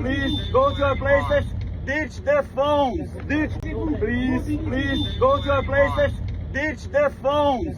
Please, go to your places. Ditch the phones. Please, go to your places. Ditch the phones.